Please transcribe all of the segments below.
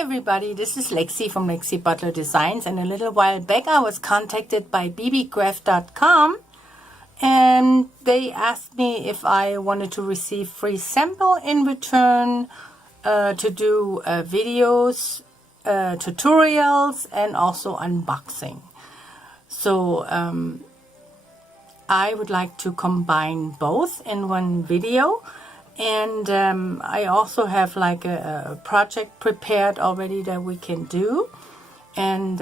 everybody, this is Lexi from Lexi Butler Designs, and a little while back I was contacted by Beebeecraft.com and they asked me if I wanted to receive free sample in return to do videos, tutorials, and also unboxing. So I would like to combine both in one video. And I also have like a project prepared already that we can do. And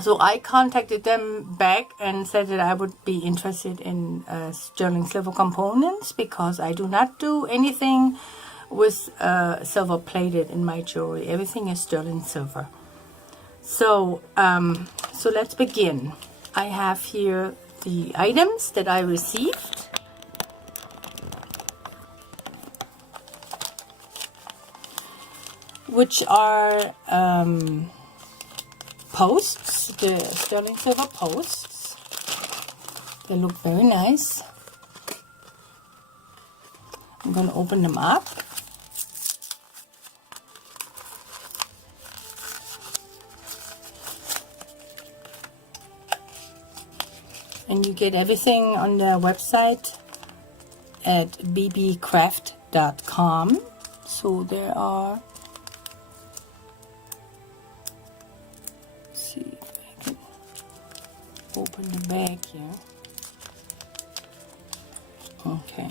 so I contacted them back and said that I would be interested in sterling silver components, because I do not do anything with silver plated in my jewelry. Everything is sterling silver. So, so let's begin. I have here the items that I received. Which are posts, the sterling silver posts. They look very nice. I'm going to open them up. And you get everything on their website at Beebeecraft.com. So there are, see if I can open the bag here. Okay,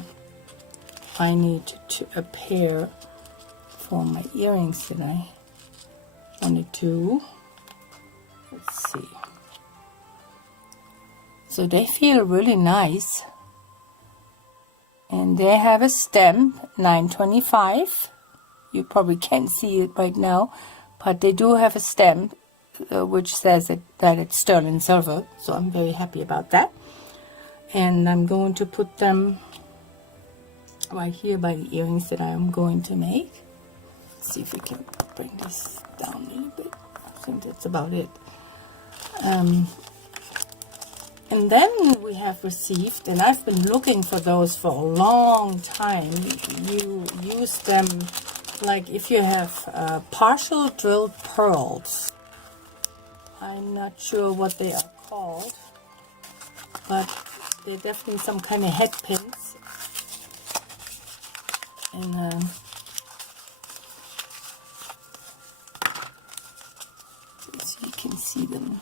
I need a pair for my earrings that I want to do. Let's see. So they feel really nice, and they have a stamp, 925. You probably can't see it right now, but they do have a stamp which says that it's sterling silver, so I'm very happy about that. And I'm going to put them right here by the earrings that I am going to make. Let's see if we can bring this down a little bit. I think that's about it. And then we have received, and I've been looking for those for a long time. You use them like if you have partial drilled pearls. I'm not sure what they are called, but they're definitely some kind of head pins. And so you can see them.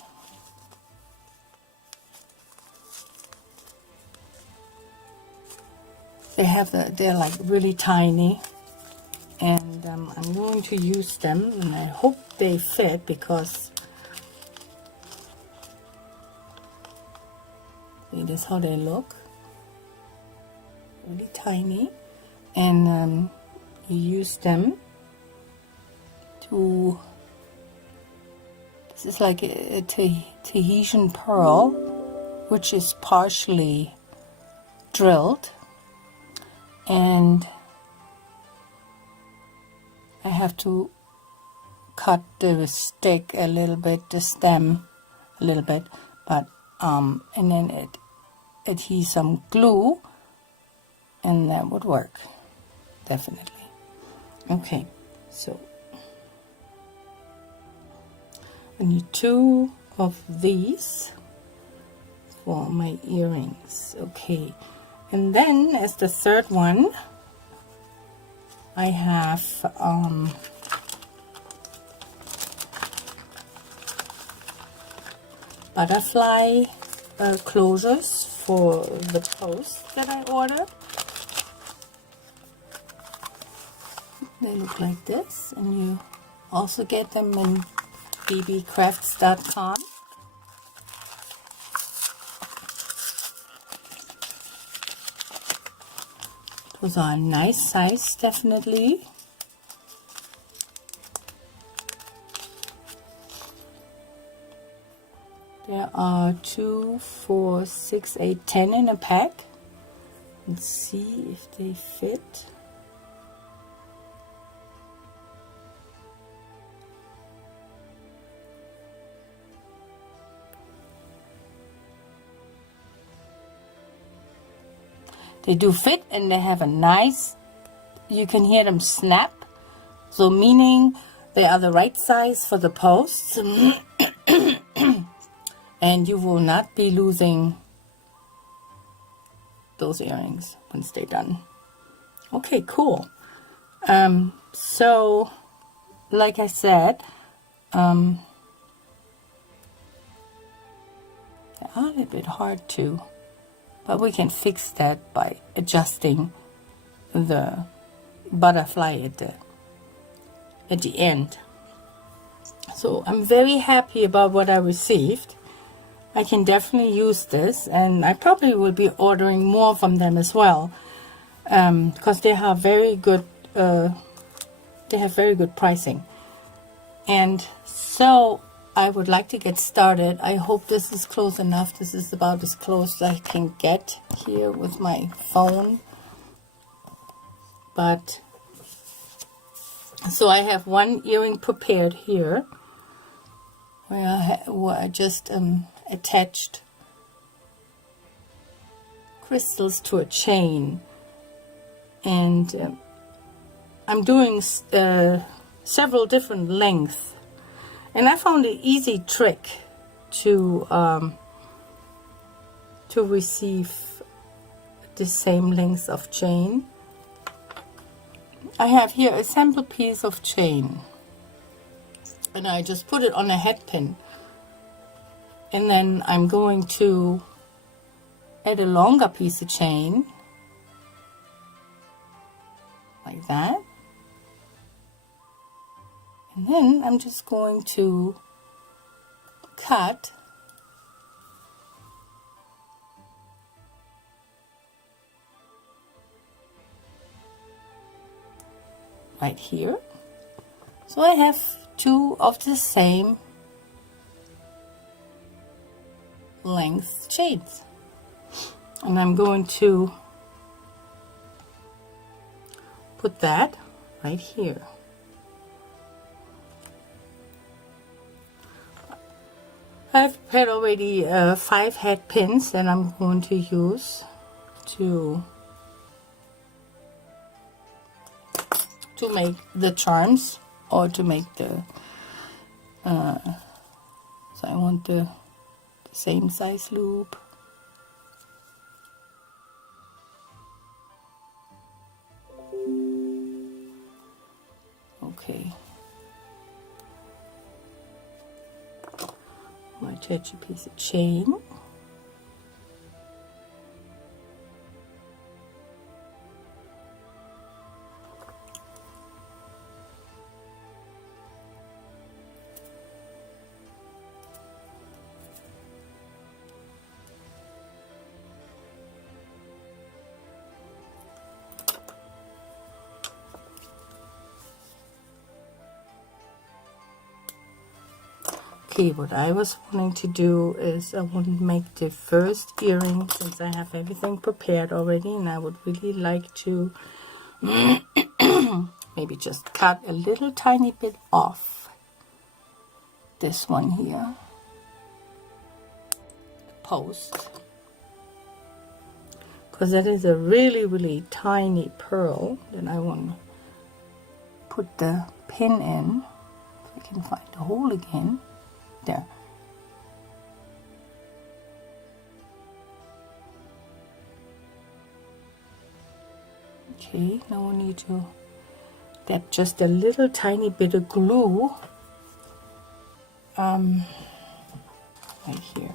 They're like really tiny, and I'm going to use them, and I hope they fit, because see, this is how they look, really tiny. And you use them to, this is like a Tahitian pearl, which is partially drilled. And I have to cut the stick a little bit, the stem a little bit, but and then it adheres some glue, and that would work definitely. Okay, so I need 2 of these for my earrings. Okay. And then, as the third one, I have butterfly closures for the post that I ordered. They look like this, and you also get them in Beebeecrafts.com. Those are a nice size, definitely. There are 2, 4, 6, 8, 10 in a pack. Let's see if they fit. They do fit, and they have a nice, you can hear them snap. So meaning They are the right size for the posts. And you will not be losing those earrings once they're done. Okay, cool. So, like I said, they are a little bit hard to, but we can fix that by adjusting the butterfly at the end. So I'm very happy about what I received. I can definitely use this, and I probably will be ordering more from them as well, because they have very good pricing. And so I would like to get started. I hope this is close enough. This is about as close as I can get here with my phone. But so I have one earring prepared here, where I just attached crystals to a chain, and I'm doing several different lengths, and I found an easy trick to receive the same length of chain. I have here a sample piece of chain, and I just put it on a head pin, and then I'm going to add a longer piece of chain like that, and then I'm just going to cut right here. So I have two of the same length chains, and I'm going to put that right here. I've prepared already 5 head pins that I'm going to use to make the charms, or to make the so I want the same size loop. Okay, I'm going to attach a piece of chain. Okay, what I was wanting to do is I want to make the first earring, since I have everything prepared already, and I would really like to maybe just cut a little tiny bit off this one here, the post, because that is a really tiny pearl that I want to put the pin in. If I can find the hole again. There. Okay, now I need to dab just a little tiny bit of glue right here.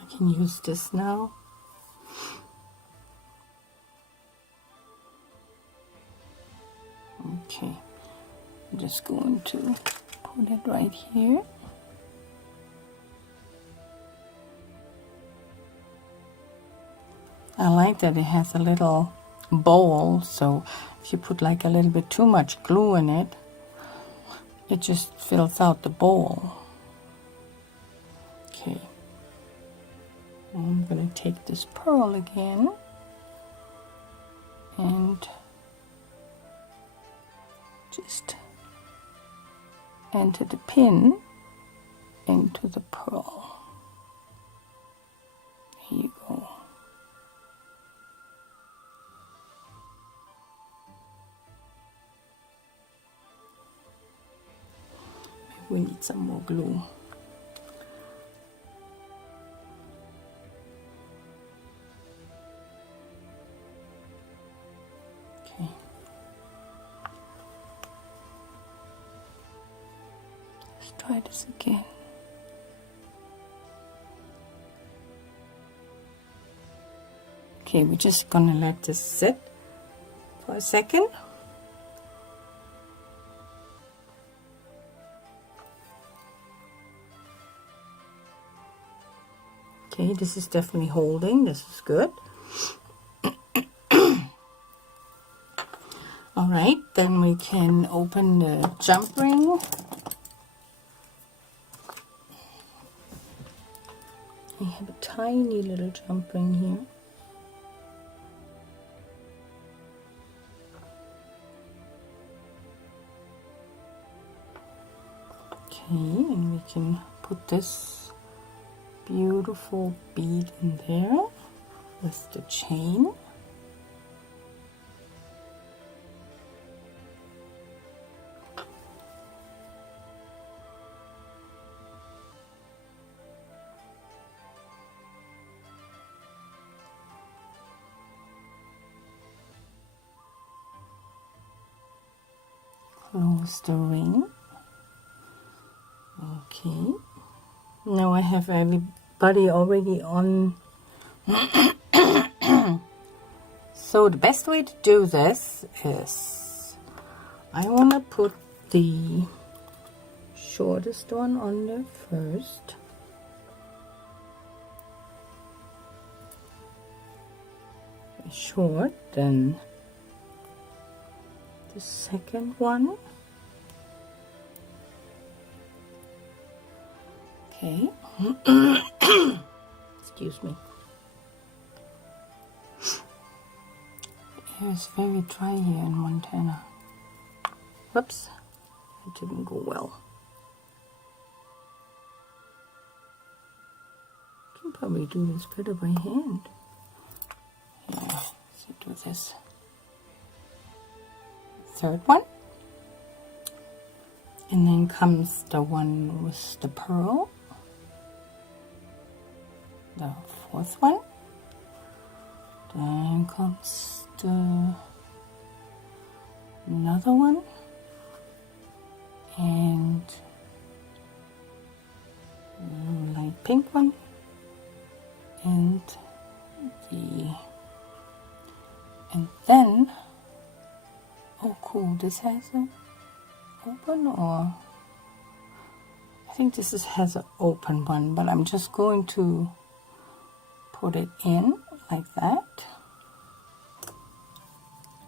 I can use this now. Okay, I'm just going to put it right here. I like that it has a little bowl, so if you put like a little bit too much glue in it, it just fills out the bowl. Okay, I'm going to take this pearl again and just enter the pin into the pearl. we need some more glue. Okay. Let's try this again. Okay, we're just gonna let this sit for a second. Okay, this is definitely holding. This is good. All right, then we can open the jump ring. We have a tiny little jump ring here. Okay, and we can put this beautiful bead in there with the chain. Close the ring. Okay, now I have everybody already on. So the best way to do this is I want to put the shortest one on there first. Short, then the second one. Okay. Excuse me. It is very dry here in Montana. Whoops, it didn't go well. I can probably do this better by hand. Yeah, let's do this. Third one. And then comes the one with the pearl. The fourth one. Then comes the another one. And the light pink one. And then, oh cool, this has a open, or I think this has an open one, but I'm just going to put it in like that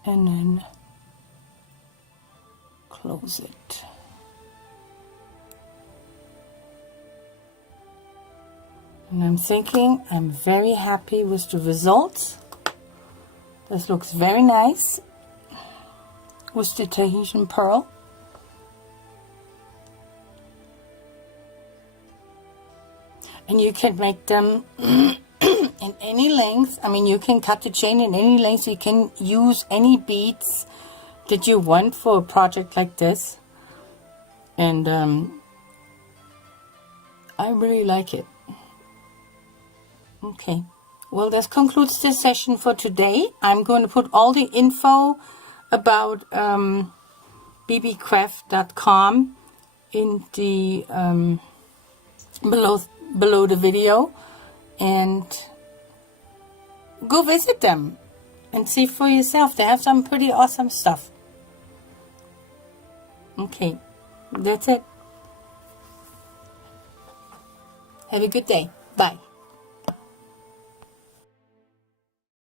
and then close it. And I'm thinking I'm very happy with the results. This looks very nice with the Tahitian pearl. And you can make them in any length. I mean, you can cut the chain in any length. You can use any beads that you want for a project like this. And I really like it. Okay. Well, this concludes this session for today. I'm going to put all the info about Beebeecraft.com in the below the video, and go visit them and see for yourself. They have some pretty awesome stuff. Okay, that's it. Have a good day. Bye.